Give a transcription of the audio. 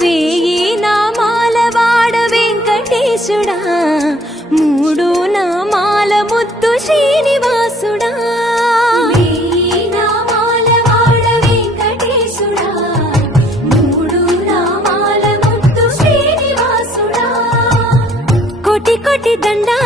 వేయి నామాల వాడ వెంకటేశుడా మూడు నామాల ముద్దు శ్రీనివాసుడా వేయి నామాల వాడ వెంకటేశుడా మూడు నామాల ముద్దు శ్రీనివాసుడా కోటి కోటి దండా